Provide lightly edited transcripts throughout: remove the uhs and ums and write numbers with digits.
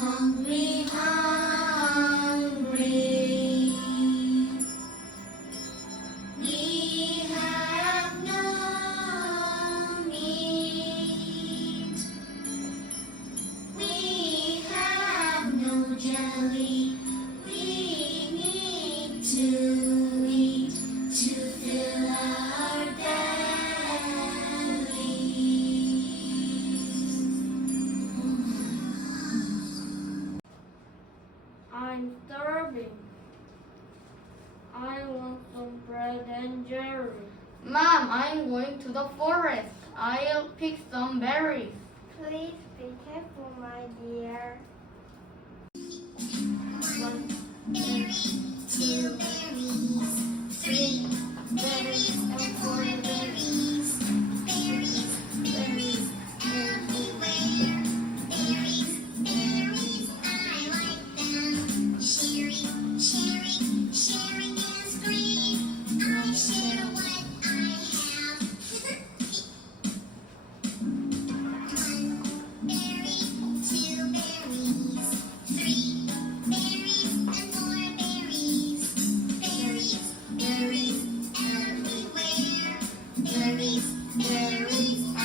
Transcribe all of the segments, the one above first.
hungry, hungry. We have no meat. We have no jelly. We need to eat to fill our bellies. I'm starving. I want some bread and jelly. Mom, I'm going to the forest. I'll pick some berries. Please be careful, my dear. 1 berry, 2 berries, 3 berries, and 4 berries. Berries, berries, everywhere. Berries, berries, I like them. Sharing, sharing, sharing is great. I share what I have. 1 berry, 2 berries, 3 berries, and 4 berries. Berries, berries, everywhere. Berries, berries, I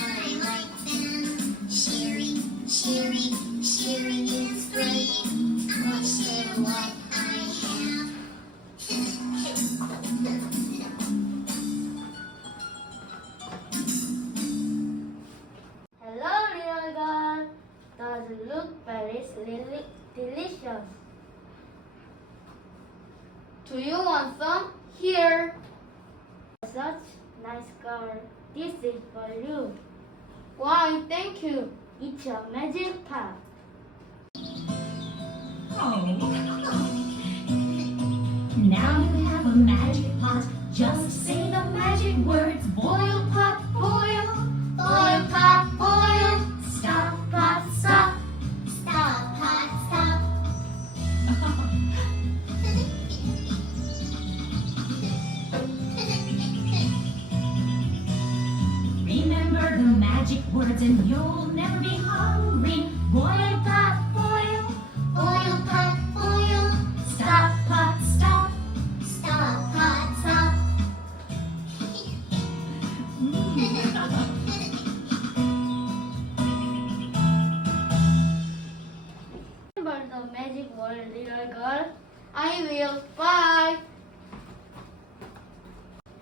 like them. Sharing, sharing, sharing is great. I share what I have. Hello, little girl. Does it look very delicious? Do you want some? Here. Such nice girl. This is for you. Why, thank you. It's a magic pot. Now you have a magic pot. Just say the magic words. Boil, pot, boil. Boil, pot, boil. Stop, pot, stop. Stop, hot, stop. Remember the magic words and you'll never be hungry. Boil, pot, boil. Boil, pot, boil. Stop, pot, stop. Stop, hot, stop. Remember the magic word, little girl. I will fly.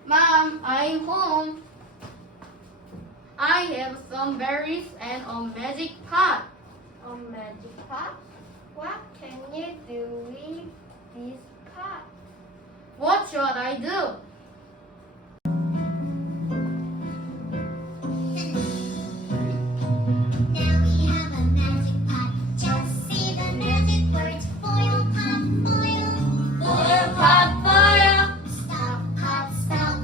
Mom, I'm home. I have some berries and a magic pot. A magic pot? What can you do with this pot? What should I do? Now we have a magic pot. Just say the magic words. Boil, pot, boil. Boil, pot, boil. Stop, pot, stop.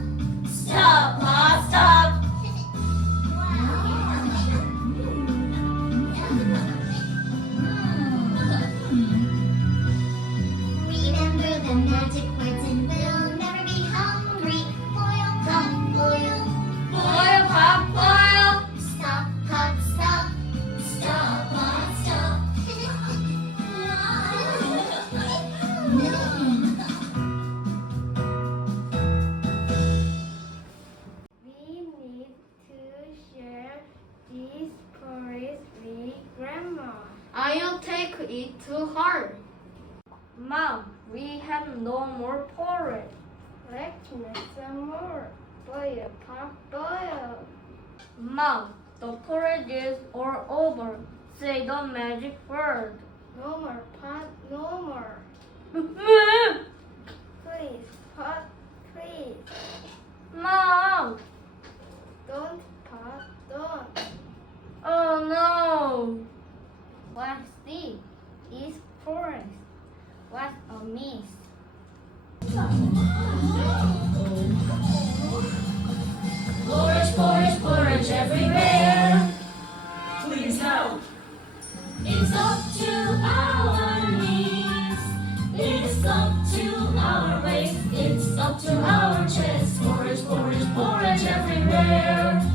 Stop, pot, stop. Remember the magic words and we'll never be hungry. Boil, pot, boil. Boil, pot, boil. Stop, pot, stop. Stop, pot, stop. We need to share this porridge with Grandma. I'll take it to her. Mom, we have no more porridge. Let's make some more. Boil, pot, boil. Mom, the porridge is all over. Say the magic word. No more pot, no more. Please, pot, please. Mom! Don't, pot, don't. Oh no! What's this? It's porridge. What a miss. Porridge, porridge, porridge everywhere. Please help. It's up to our knees. It's up to our waist. It's up to our chest. Porridge, porridge, porridge everywhere.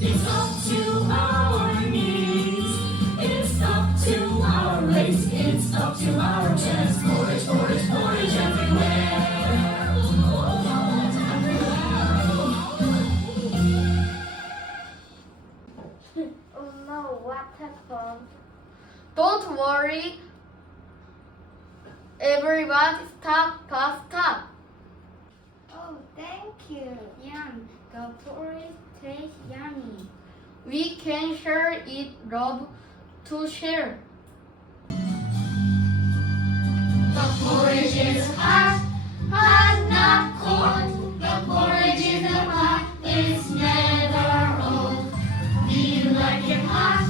It's up to our knees. It's up to our legs. It's up to our chest. Porridge, porridge, porridge everywhere. Oh no, what happened? Don't worry. Everybody stop. Oh, thank you. Yum, the porridge tastes yummy. We can share it, love to share. The porridge is hot, hot, not cold. The porridge is hot, it's never old. We like it hot,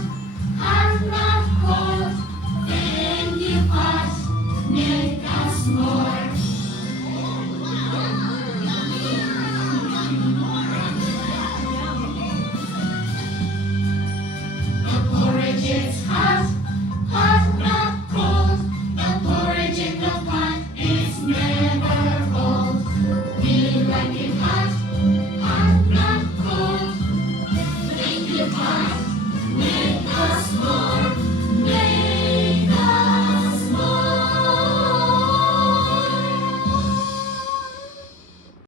hot, not cold. Thank you, hot, make us more. The porridge is hot.